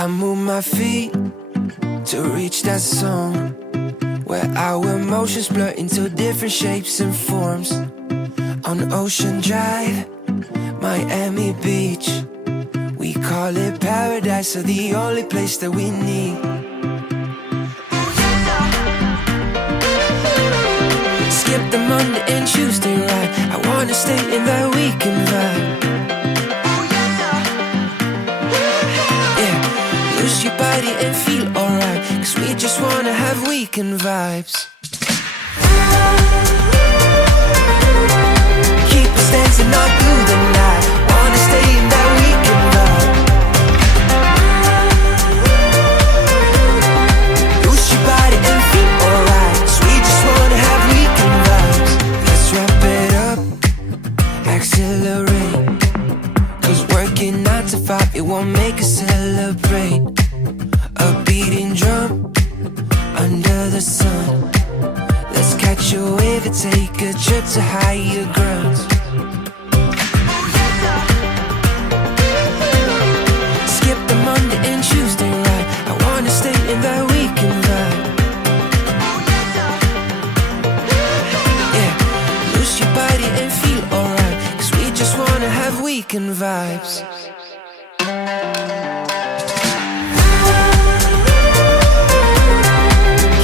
I move my feet to reach that zone where our emotions blur into different shapes and forms. On Ocean Drive, Miami Beach, we call it paradise, or the only place that we need. Skip the Monday and Tuesday ride, I wanna stay in that weekend vibe. Yeah, lose your body and feel alright, 'cause we just wanna have weekend vibes. Keep us dancing all through the night, wanna stay in that weekend vibe. Lose your body and feel alright, 'cause we just wanna have weekend vibes. Let's wrap it up, accelerate, 'cause working 9 to 5, it won't make us celebrate. A beating drum under the sun, let's catch a wave and take a trip to higher grounds. Skip the Monday and Tuesday ride, I wanna stay in that weekend vibe. Yeah, lose your body and feel alright, 'cause we just wanna have weekend vibes.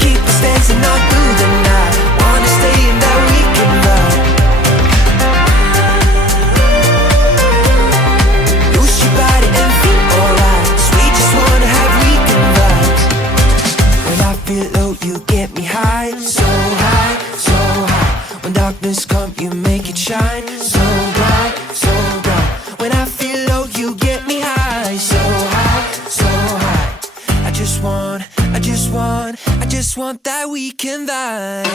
Keep us dancing all through the night, wanna stay in that weekend vibe. Lose your body and feel alright, 'cause we just wanna have weekend vibes. When I feel low, you get me high, so high, so high. When darkness comes, you make it shine, so bright, so bright. When I feel low, you get me high, so high, so high. I just want that weekend vibe.